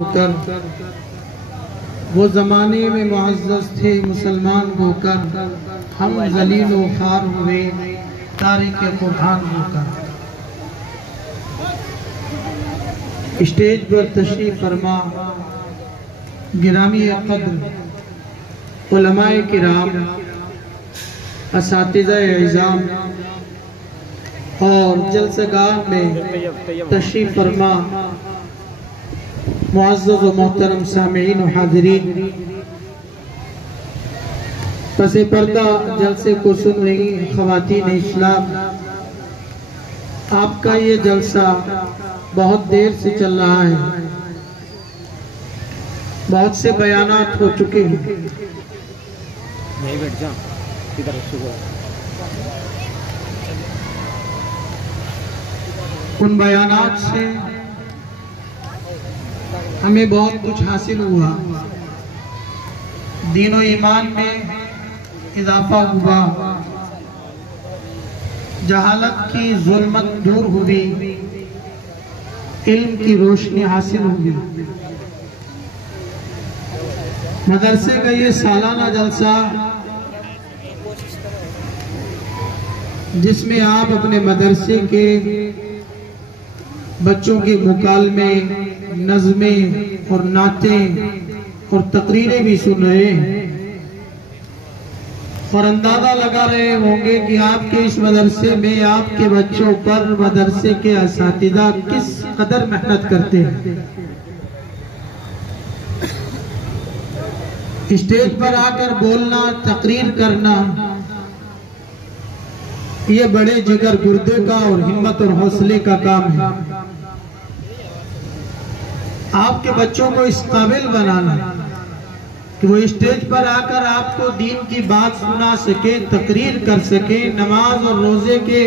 होकर वो ज़माने में मुअज़्ज़ज़ थे मुसलमान होकर, हम ज़लील व ख़ार हुए तारीख़ कुरान होकर। स्टेज पर तशरीफ़ फरमा गिरामी क़द्र उलमाए किराम, असातिज़ा इज़ाम और जलसेगाह में तशरीफ़ फरमा मुअज़्ज़ज़ व मोहतरम सामिईन व हाज़िरीन, पसे पर्दा जलसे को सुन रही ख़वातीन इस्लाम, आपका ये जलसा बहुत देर से चल रहा है, बहुत से बयानात हो चुके हैं। उन बयानात से हमें बहुत कुछ हासिल हुआ, दीन व ईमान में इजाफा हुआ, जहालत की जुल्मत दूर हुई, इल्म की रोशनी हासिल हुई। मदरसे का ये सालाना जलसा जिसमें आप अपने मदरसे के बच्चों के मुकालमे, नज़में और नातें और तकरीरें भी सुन रहे हैं और अंदाजा लगा रहे होंगे कि आपके इस मदरसे में आपके बच्चों पर मदरसे के असातिज़ा किस कदर मेहनत करते हैं। स्टेज पर आकर बोलना, तकरीर करना, ये बड़े जिगर गुर्दे का और हिम्मत और हौसले का काम है। आपके बच्चों को इस काबिल बनाना कि वो स्टेज पर आकर आपको दीन की बात सुना सके, तकरीर कर सके, नमाज और रोजे के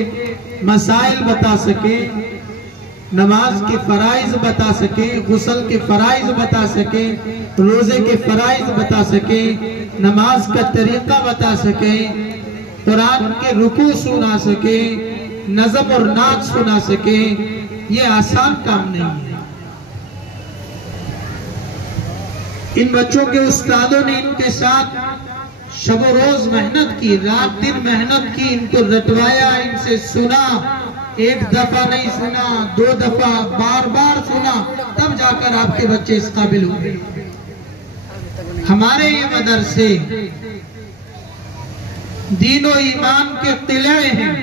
मसाइल बता सके, नमाज के फराइज बता सके, गुस्ल के फराइज बता सके, रोजे के फराइज बता सके, नमाज का तरीका बता सके, कुरान के रुकू सुना सके, नज़म और नाच सुना सके। ये आसान काम नहीं है। इन बच्चों के उस्तादों ने इनके साथ शब रोज मेहनत की, रात दिन मेहनत की, इनको रटवाया, इनसे सुना, एक दफा नहीं सुना, दो दफा, बार बार सुना, तब जाकर आपके बच्चे इस काबिल हुए। हमारे ये मदरसे दीन और ईमान के किले हैं,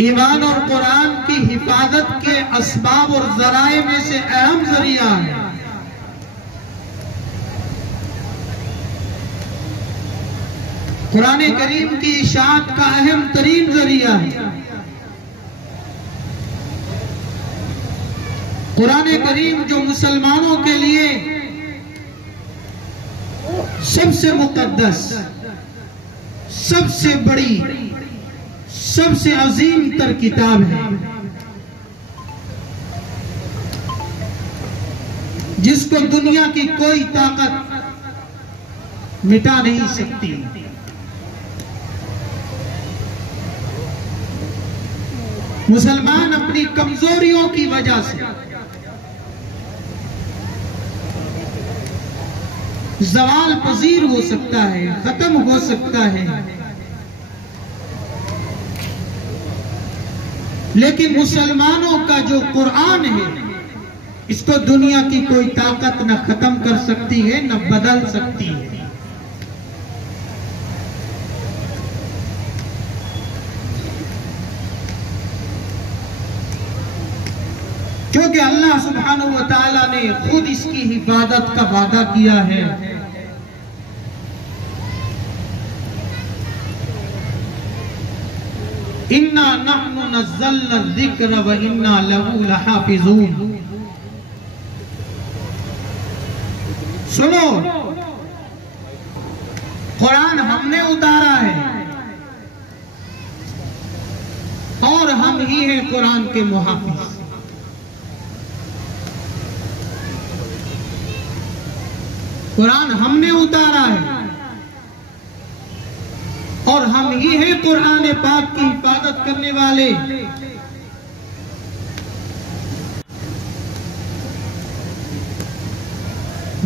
ईमान और कुरान की हिफाजत के असबाब और जराए में से अहम जरिया है। कुरान करीम की इशाअत का अहम तरीन जरिया है। कुरान करीम जो मुसलमानों के लिए सबसे मुकद्दस, सबसे बड़ी, सबसे अजीम तर किताब है, जिसको दुनिया की कोई ताकत मिटा नहीं सकती। मुसलमान अपनी कमजोरियों की वजह से ज़वाल पजीर हो सकता है, खत्म हो सकता है, लेकिन मुसलमानों का जो कुरान है, इसको दुनिया की कोई ताकत न खत्म कर सकती है, न बदल सकती है। क्योंकि अल्लाह सुब्हानहू व तआला ने खुद इसकी हिफाजत का वादा किया है। इन्ना नहनु नज़्ज़लना ज़िक्र व इन्ना लहू लहाफ़िज़ून। सुनो, कुरान हमने उतारा है और हम ही हैं कुरान के मुहाफ़िज़। कुरान हमने उतारा है और हम ही हैं कुरान पाक की हिफाजत करने वाले।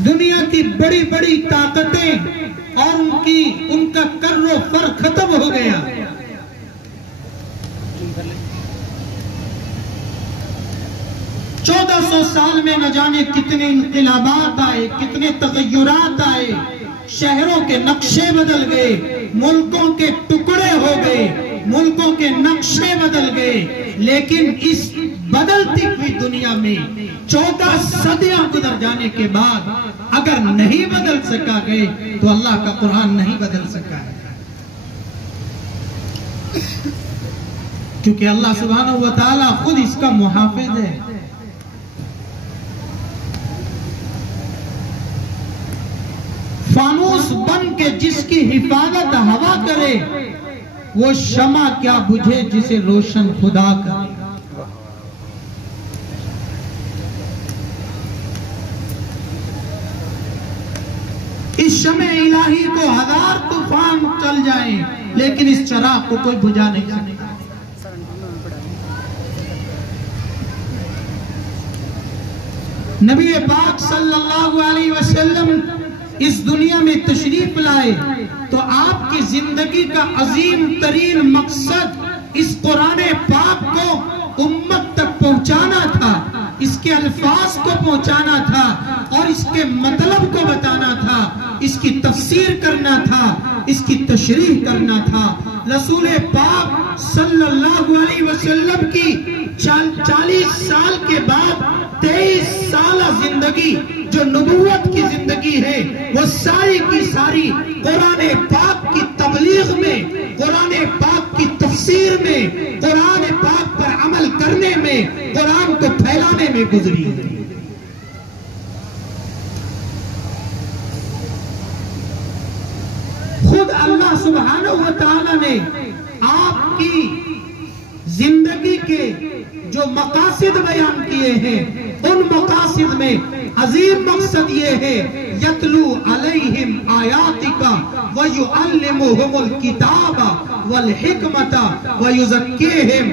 दुनिया की बड़ी बड़ी ताकतें और उनका कर्रो फर खत्म हो गया। 1400 साल में न जाने कितने इनकलाबात आए, कितने तगय्युरात आए, शहरों के नक्शे बदल गए, मुल्कों के टुकड़े हो गए, मुल्कों के नक्शे बदल गए। लेकिन इस बदलती हुई दुनिया में 14 सदियां गुजर जाने के बाद अगर नहीं बदल सका गए तो अल्लाह का कुरान नहीं बदल सका है, क्योंकि अल्लाह सुब्हानहू व तआला खुद इसका मुहाफिज है। फानूस बन के जिसकी हिफाजत हवा करे, वो शमा क्या बुझे जिसे रोशन खुदा करे। इस शमे इलाही को 1000 तूफान चल जाए, लेकिन इस चराग को कोई बुझा नहीं सकता। नबी पाक सल्लल्लाहु अलैहि वसल्लम इस दुनिया में तशरीफ लाए तो आपकी जिंदगी का अजीम तरीन मकसद इस कुरान पाक को उम्मत तक पहुंचाना था, इसके अल्फाज को पहुंचाना था और इसके मतलब को बताना था, इसकी तफसीर करना था, इसकी तशरीह करना था। रसूल पाक सल्लल्लाहु अलैहि वसल्लम की 40 साल के बाद 23 साल जिंदगी जो नबुव्वत की जिंदगी है, वो सारी की सारी कुरान पाक की तबलीग में, कुरान पाक की तफसीर में, कुरान पाक पर अमल करने में, कुरान को फैलाने में गुजरी। खुद अल्लाह सुब्हानहू व तआला ने आपकी जिंदगी के जो मकासिद बयान किए हैं, उन मकासिद में अजीम मकसद ये है, यतलू अलैहिम आयातिका व युअल्लिमुहुमुल किताबा वल हिकमता व युज़क्कीहिम।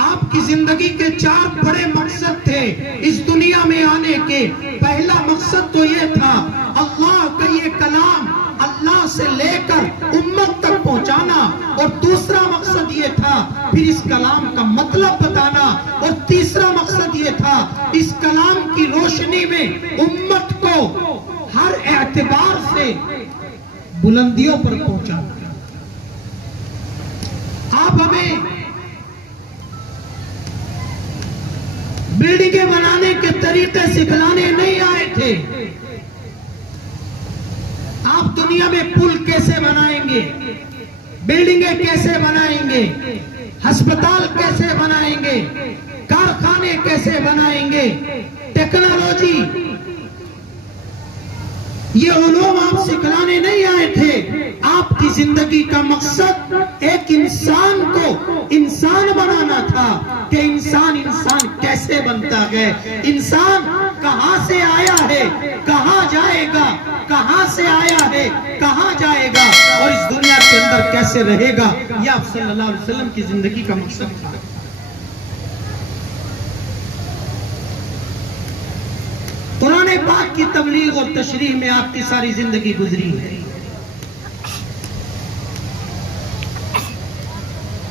आपकी जिंदगी के 4 बड़े मकसद थे इस दुनिया में आने के। पहला मकसद तो ये था अल्लाह का ये कलाम अल्लाह से लेकर उम्मत तक पहुंचाना, और दूसरा मकसद ये था फिर इस कलाम का मतलब बताना, और तीसरा मकसद ये था इस कलाम की रोशनी में उम्मत को हर एतबार से बुलंदियों पर पहुंचाना। आप हमें बिल्डिंगें बनाने के तरीके सिखलाने नहीं आए थे। आप दुनिया में पुल कैसे बनाएंगे, बिल्डिंगें कैसे बनाएंगे, अस्पताल कैसे बनाएंगे, कारखाने कैसे बनाएंगे, टेक्नोलॉजी, ये उलूम आप सिखलाने नहीं आए थे। आपकी जिंदगी का मकसद एक इंसान को इंसान बनाना था कि इंसान कैसे बनता है, इंसान कहां से आया है, कहां जाएगा, कहां से आया है, कहां जाएगा, और इस दुनिया के अंदर कैसे रहेगा। यह आप सल्लल्लाहु अलैहि वसल्लम की जिंदगी का मकसद था। कुरान पाक की तबलीग और तशरीह में आपकी सारी जिंदगी गुजरी है।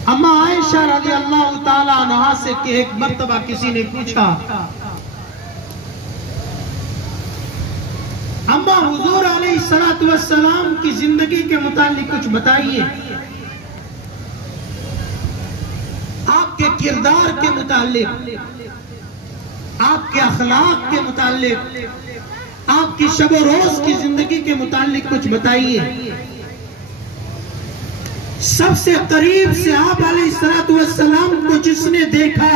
अम्मा आयशा रज़ी अल्लाह ताला अन्हा से कि एक मर्तबा किसी ने पूछा, अम्मा हुजूर अलैहिस्सलातु वस्सलाम की जिंदगी के मुतालिक कुछ बताइए, आपके किरदार के मुतालिक, आपके अखलाक के मुतालिक, आपकी शब रोज की जिंदगी के मुतालिक कुछ बताइए। सबसे करीब से आप अलैहिस्सलातु वस्सलाम को जिसने देखा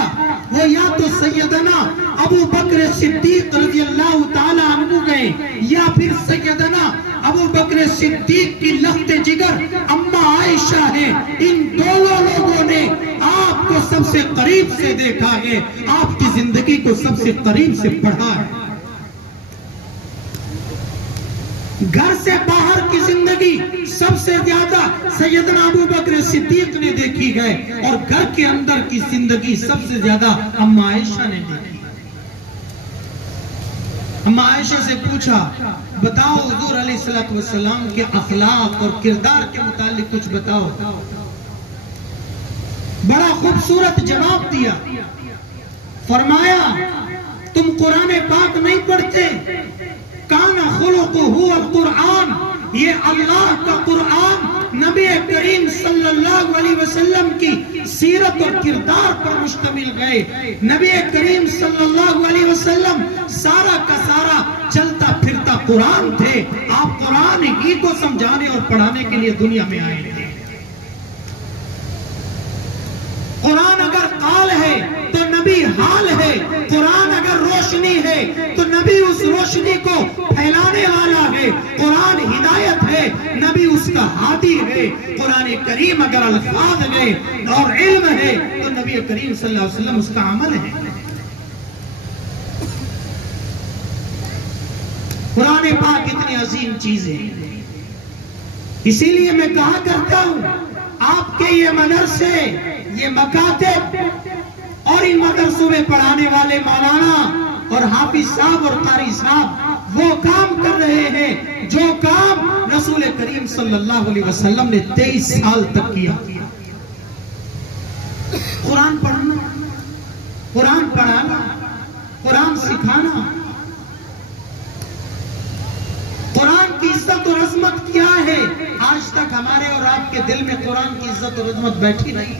वो या तो सैयदना अबू बकर सिद्दीक रज़ियल्लाहु ताला अन्हु गए, या फिर सैयदना अबू बकर सिद्दीक की लख्त जिगर अम्मा आयशा है। इन दोनों लोगों ने आपको सबसे करीब से देखा है, आपकी जिंदगी को सबसे करीब से पढ़ा है। घर से बाहर की जिंदगी सबसे ज्यादा सैयदना अबू बकर सिद्दीक ने देखी है, और घर के अंदर की जिंदगी सबसे ज्यादा अम्मा आयशा ने देखी। अम्मा आयशा से पूछा, बताओ हुजूर अलैहिस्सलातु वस्सलाम के अखलाक और किरदार के मुतालिक कुछ बताओ। बड़ा खूबसूरत जवाब दिया। फरमाया, तुम कुरान पाक नहीं पढ़ते? काना खुलुकुहु अल-कुरआन, ये अल्लाह का कुरान नबी करीम सल्लल्लाहु अलैहि वसल्लम की सीरत और किरदार पर मुश्तमिल गए। नबी करीम सल्लल्लाहु अलैहि वसल्लम सारा का सारा चलता फिरता कुरान थे। आप कुरान ही को समझाने और पढ़ाने के लिए दुनिया में आए थे। कुरान अगर काल है तो नबी हाल है। कुरान अगर रोशनी है तो नबी उस रोशनी को फैलाने वाला है। कुरान हिदायत है, नबी उसका हादी है। कुरान करीम अगर अल्फाज है और इल्म है तो नबी करीम सल्लल्लाहु अलैहि वसल्लम उसका अमल है। कुरान पाक इतनी अजीम चीज है। इसीलिए मैं कहा करता हूं, आपके ये मदरसे, ये मकातिब और इन मदरसों में पढ़ाने वाले मौलाना और हाफिज साहब और कारी साहब वो काम कर रहे हैं जो काम रसूल करीम सल्लल्लाहु अलैहि वसल्लम ने 23 साल तक किया। कुरान पढ़ना, कुरान पढ़ाना, कुरान सिखाना। कुरान की इज्जत और अजमत क्या है? आज तक हमारे और आपके दिल में कुरान की इज्जत और अजमत बैठी नहीं।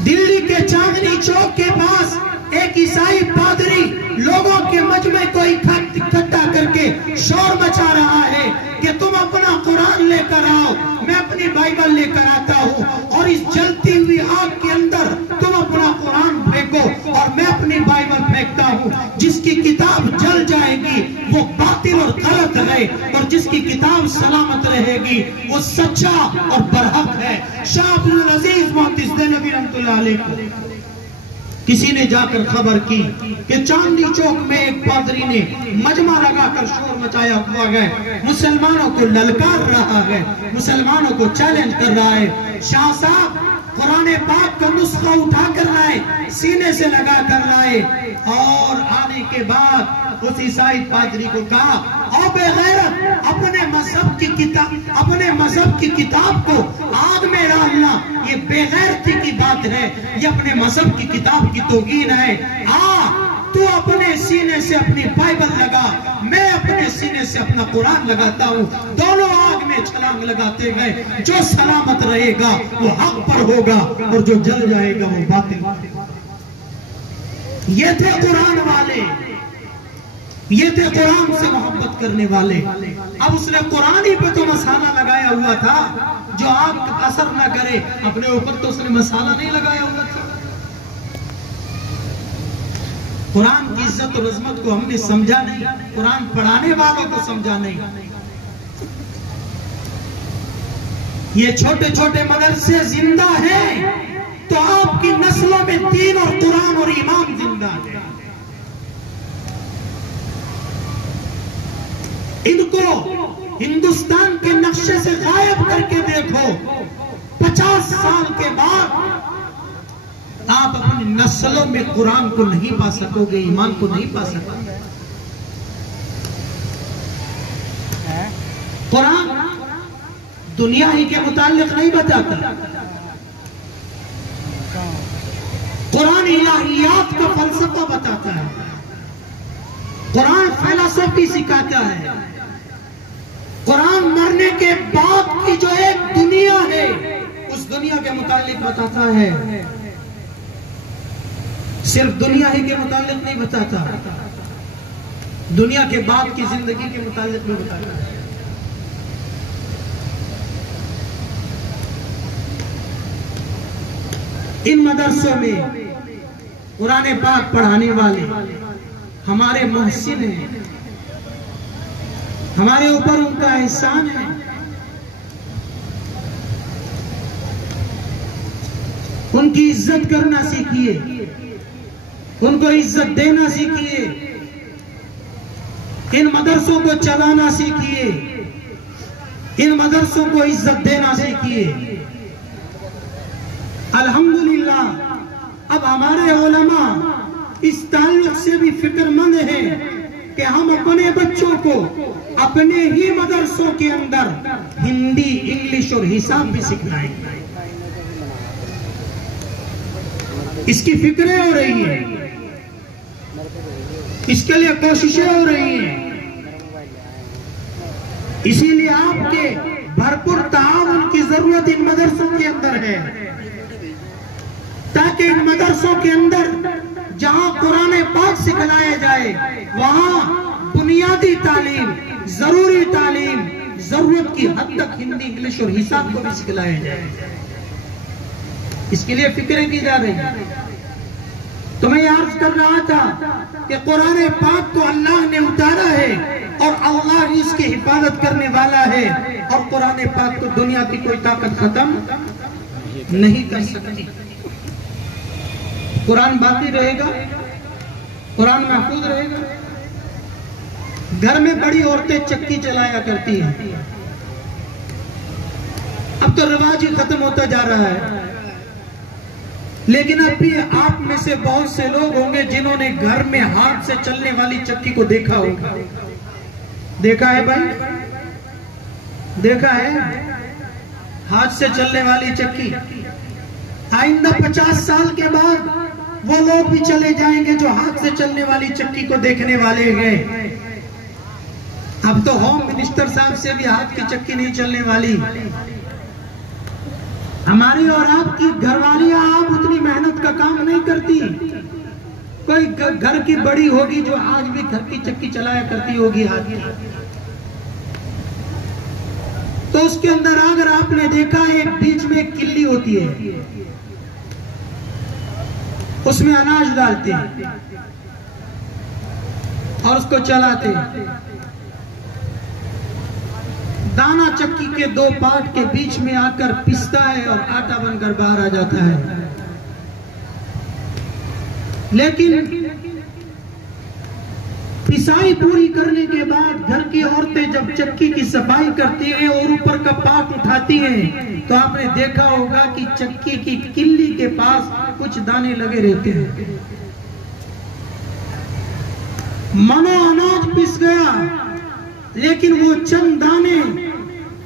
दिल्ली के चांदनी चौक के पास एक ईसाई पादरी लोगों के मजमे को इकट्ठा करके शोर मचा रहा है कि तुम अपना कुरान लेकर आओ, मैं अपनी बाइबल लेकर आता हूँ, और इस जलती हुई आग के अंदर तुम अपना कुरान फेंको और मैं अपनी बाइबल फेंकता हूँ। जिसकी किताब जल जाएगी वो बातिल और गलत है, और जिसकी किताब सलामत रहेगी वो सच्चा और बरहक है। शाह अब्दुल अजीज मुहद्दिस देहलवी रहमतुल्लाह अलैह किसी ने जाकर खबर की कि चांदनी चौक में एक पादरी ने मजमा लगाकर शोर मचाया हुआ है, मुसलमानों को ललकार रहा है, मुसलमानों को चैलेंज कर रहा है। शाह साहब कुरान पाक का नुस्खा उठा कर लाए, सीने से लगा कर लाए, और आने के बाद उस ईसाई पादरी को कहा, ओ बेगैरत, अपने मजहब की किताब को आग में डालना ये बेगैरती की बात है, ये अपने मजहब की किताब की तौहीन है। तू अपने सीने से अपनी बाइबल लगा, मैं अपने सीने से अपना कुरान लगाता हूँ, दोनों आग में छलांग लगाते गए। जो सलामत रहेगा वो हक पर होगा और जो जल जाएगा वो बातिल। ये थे कुरान वाले, ये थे कुरान से मोहब्बत करने वाले। अब उसने कुरान ही पे तो मसाला लगाया हुआ था जो आग का असर ना करे, अपने ऊपर तो उसने मसाला नहीं लगाया हुआ था। कुरान की इज्जत और अजमत को हमने समझा नहीं, कुरान पढ़ाने वालों को समझा नहीं। ये छोटे छोटे मदरसे जिंदा हैं तो आपकी नस्लों में दीन और कुरान और ईमान जिंदा है। इनको हिंदुस्तान के नक्शे से गायब करके देखो, 50 साल के बाद आप अपनी नस्लों में कुरान को नहीं पा सकोगे, ईमान को नहीं पा सकोगे। कुरान दुनिया ही के मुताल्लिक नहीं बताता, कुरान इलाहियात का फलसफा बताता है, कुरान फिलॉसफी सिखाता है। कुरान मरने के बाद की जो एक दुनिया है उस दुनिया के मुताल्लिक बताता है, सिर्फ दुनिया ही के मुताल्लिक नहीं बताता, दुनिया के बाद की जिंदगी के मुताल्लिक भी बताता है। इन मदरसों में कुरान पाक पढ़ाने वाले हमारे मोहसिन हैं, हमारे ऊपर उनका एहसान है। उनकी इज्जत करना सीखिए, उनको इज्जत देना सीखिए, इन मदरसों को चलाना सीखिए, इन मदरसों को इज्जत देना सीखिए। अल्हम्दुलिल्लाह अब अब हमारे उलमा इस ताल्लुक से भी फिक्रमंद हैं कि हम अपने बच्चों को अपने ही मदरसों के अंदर हिंदी, इंग्लिश और हिसाब भी सिखलाएंगे। इसकी फिक्रें हो रही हैं, इसके लिए कोशिशें हो रही हैं। इसीलिए आपके भरपूर ताआवुन की जरूरत इन मदरसों के अंदर है, ताकि इन मदरसों के अंदर जहां कुरान पाक सिखलाया जाए वहां बुनियादी तालीम, जरूरी तालीम, जरूरत की हद तक हिंदी, इंग्लिश और हिसाब को भी सिखलाया जाए। इसके लिए फिक्रें की जा रही है। तो मैं अर्ज कर रहा था कि कुरान पाक को अल्लाह ने उतारा है और अल्लाह इसकी हिफाजत करने वाला है, और कुरान पाक को दुनिया की कोई ताकत खत्म नहीं कर सकती। कुरान बाकी रहेगा, कुरान महफूज रहेगा। घर में बड़ी औरतें चक्की चलाया करती हैं, अब तो रिवाज ही खत्म होता जा रहा है। लेकिन अब भी आप में से बहुत से लोग होंगे जिन्होंने घर में हाथ से चलने वाली चक्की को देखा होगा। देखा है भाई, देखा है हाथ से चलने वाली चक्की। आइंदा 50 साल के बाद वो लोग भी चले जाएंगे जो हाथ से चलने वाली चक्की को देखने वाले हैं। अब तो होम मिनिस्टर साहब से भी हाथ की चक्की नहीं चलने वाली। हमारी और आपकी घरवालियां आप उतनी मेहनत का काम नहीं करती। कोई घर की बड़ी होगी जो आज भी घर की चक्की चलाया करती होगी हाथ की, तो उसके अंदर अगर आपने देखा एक बीच में एक किल्ली होती है, उसमें अनाज डालते हैं और उसको चलाते हैं। दाना चक्की के 2 पार्ट के बीच में आकर पिसता है और आटा बनकर बाहर आ जाता है। लेकिन पिसाई पूरी करने के बाद घर की औरतें जब चक्की की सफाई करती हैं और ऊपर का पार्ट उठाती हैं, तो आपने देखा होगा कि चक्की की किल्ली के पास कुछ दाने लगे रहते हैं। मनो अनाज पिस गया, लेकिन वो चंद दाने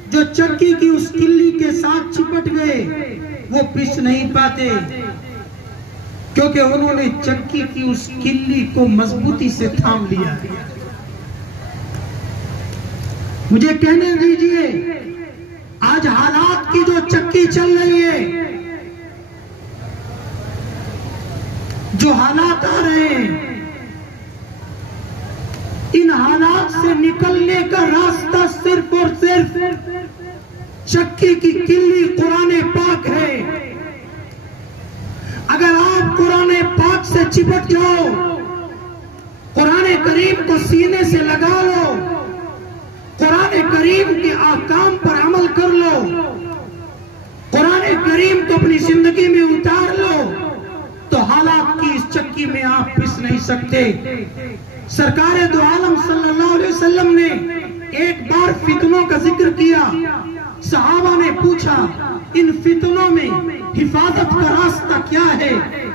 जो चक्की की उस किल्ली के साथ चिपट गए वो पिस नहीं पाते, क्योंकि उन्होंने चक्की की उस किल्ली को मजबूती से थाम लिया। मुझे कहने दीजिए, आज हालात की जो चक्की चल रही है, जो हालात आ रहे हैं, इन हालात से निकलने का रास्ता सिर्फ और सिर्फ चक्की की किल्ली कुरान पाक है। अगर आप कुरान पाक से चिपट जाओ, कुरान करीम को सीने से लगा लो, कुरान करीम के ahकाम पर अमल कर लो, कुरान करीम को अपनी जिंदगी में उतार लो, तो हालात की इस चक्की में आप पिस नहीं सकते। सरकार दो आलम सल्लल्लाहु अलैहि वसल्लम ने एक बार फितनों का जिक्र किया। सहाबा ने पूछा, इन फितनों में हिफाजत का रास्ता क्या है?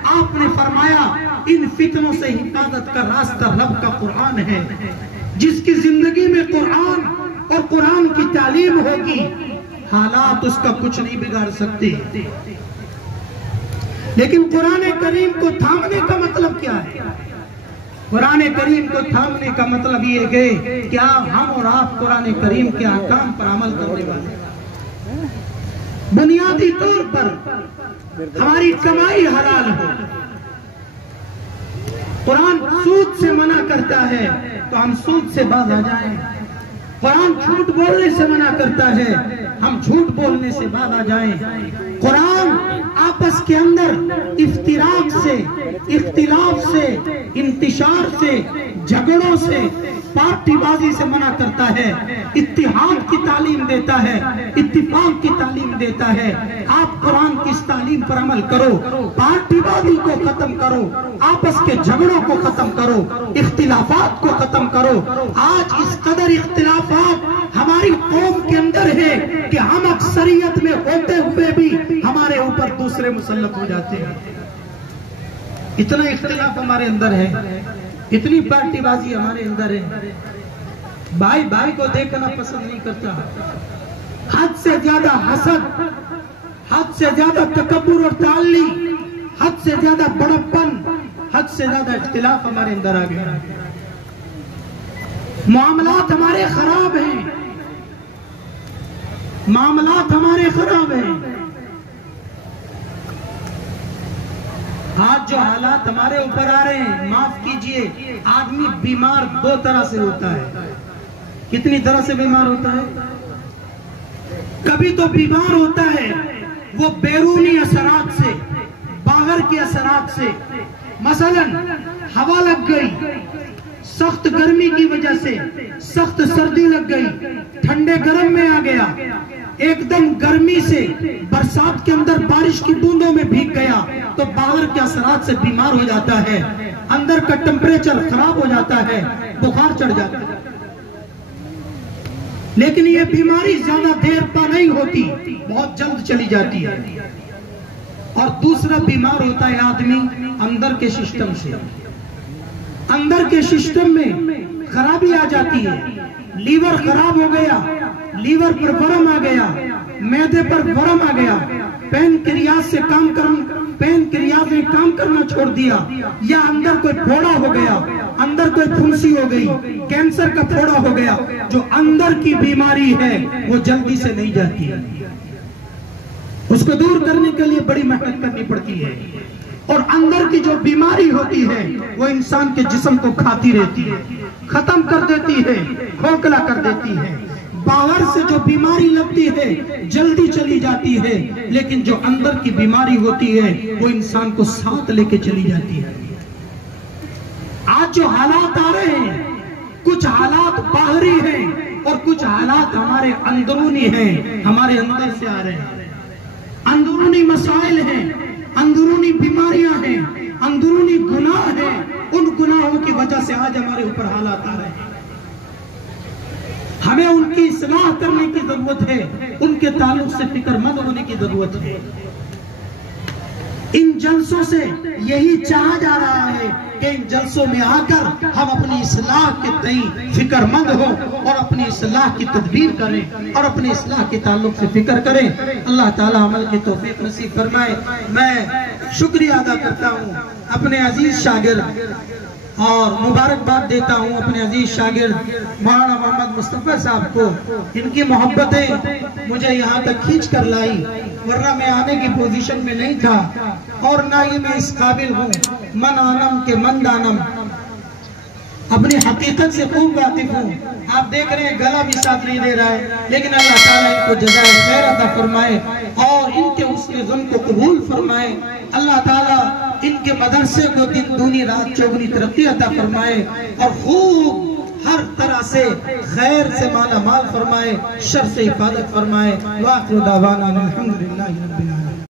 आपने फरमाया, इन फितनों से हिफाजत का रास्ता रब का कुरान है। जिसकी जिंदगी में कुरान और कुरान की तालीम होगी, हालात उसका कुछ नहीं बिगाड़ सकते। लेकिन कुरान करीम को थामने का मतलब क्या है? कुरान करीम को थामने का मतलब ये है क्या हम और आप कुरान करीम के ahकाम पर अमल करने वाले। बुनियादी तौर पर हमारी कमाई हलाल हो। कुरान सूद से मना करता है तो हम सूद से बाज आ जाएं। कुरान झूठ बोलने से मना करता है, हम झूठ बोलने से बाज आ जाएं। कुरान आपस के अंदर इफ्तिराक से, इख्तिलाफ से, इंतिशार से, झगड़ों से, पार्टीबाजी से मना करता है। इत्तिहाद की तालीम देता है, इत्तिफाक की तालीम देता है। आप कुरान की इस तालीम पर अमल करो, पार्टीबाजी को खत्म करो, आपस के झगड़ों को खत्म करो, इख्तिलाफात को खत्म करो। आज इस कदर इख्तिलाफात हमारी कौम के अंदर है कि हम अक्सरियत में होते हुए भी हमारे ऊपर दूसरे मुसल्लत हो जाते हैं। इतना इख्तिलाफ हमारे अंदर है, इतनी पार्टीबाजी हमारे अंदर है। भाई भाई को देखना पसंद नहीं करता, हद से ज्यादा हसद, हद से ज्यादा तकब्बुर और ताल्ली, हद से ज्यादा बड़प्पन, हद से ज्यादा इख्तिलाफ हमारे अंदर आ गया। मामलात हमारे खराब हैं, मामलात हमारे खराब हैं। आज जो हालात हमारे ऊपर आ रहे हैं, माफ कीजिए, आदमी बीमार दो तरह से होता है। कितनी तरह से बीमार होता है? कभी तो बीमार होता है वो बैरूनी असरात से, बाहर के असरात से। मसलन हवा लग गई, सख्त गर्मी की वजह से सख्त सर्दी लग गई, ठंडे गर्म में आ गया, एकदम गर्मी से बरसात के अंदर बारिश की बूंदों में भीग गया, तो बाहर के असरात से बीमार हो जाता है, अंदर का टेम्परेचर खराब हो जाता है, बुखार चढ़ जाता है। लेकिन ये बीमारी ज्यादा देर पर नहीं होती, बहुत जल्द चली जाती है। और दूसरा बीमार होता है आदमी अंदर के सिस्टम से। अंदर के सिस्टम में खराबी आ जाती है, लीवर खराब हो गया, लीवर पर वर्म आ गया, मैदे पर वर्म आ गया, पैनक्रियाज ने काम करना छोड़ दिया, या अंदर कोई फोड़ा हो गया, अंदर कोई फुंसी हो गई, कैंसर का फोड़ा हो गया। जो अंदर की बीमारी है वो जल्दी से नहीं जाती है, उसको दूर करने के लिए बड़ी मेहनत करनी पड़ती है। और अंदर की जो बीमारी होती है वो इंसान के जिस्म को खाती रहती है, खत्म कर देती है, खोखला कर देती है। बाहर से जो बीमारी लगती है जल्दी चली जाती है, लेकिन जो अंदर की बीमारी होती है वो इंसान को साथ लेके चली जाती है। आज जो हालात आ रहे हैं, कुछ हालात बाहरी हैं और कुछ हालात हमारे अंदरूनी हैं, हमारे अंदर से आ रहे हैं। अंदरूनी मसाइल हैं, अंदरूनी बीमारियां हैं, अंदरूनी गुनाह हैं। उन गुनाहों की वजह से आज हमारे ऊपर हालात आ रहे हैं। हमें उनकी इस्लाह करने की जरूरत है, उनके ताल्लुक से फिक्रमंद होने की जरूरत है। इन जलसों से यही चाहा जा रहा है कि इन जलसों में आकर हम अपनी इस्लाह के तई फिक्रमंद हो और अपनी इस्लाह की तदबीर करें और अपनी इस्लाह के ताल्लुक से फिक्र करें। अल्लाह ताला अमल की तौफीक नसीब फरमाए। मैं शुक्रिया अदा करता हूँ अपने अजीज शागिर्द और मुबारकबाद देता हूँ अपने अजीज शागिर्द मौलाना मोहम्मद मुस्तफा साहब को। इनकी मोहब्बतें मुझे यहाँ तक खींच कर लाई, वरना मैं आने की पोजीशन में नहीं था और ना ही मैं इस काबिल हूँ। मन आनम के मन दानम, अपनी हकीकत से खूब वाकिफ हूँ। आप देख रहे हैं गला भी साथ नहीं दे रहा है, लेकिन अल्लाह ताला इनको जज़ाए खैर अता फरमाए और इनके हुस्न ज़न को कबूल फरमाए। अल्लाह ताला इनके मदरसे को दिन दूनी रात चौगुनी तरक्की अता फरमाए और खूब हर तरह से खैर से माला माल फरमाए, शर से हिफाजत फरमाए। वाखिर दावाना अल्हम्दुलिल्लाहि रब्बिल आलमीन।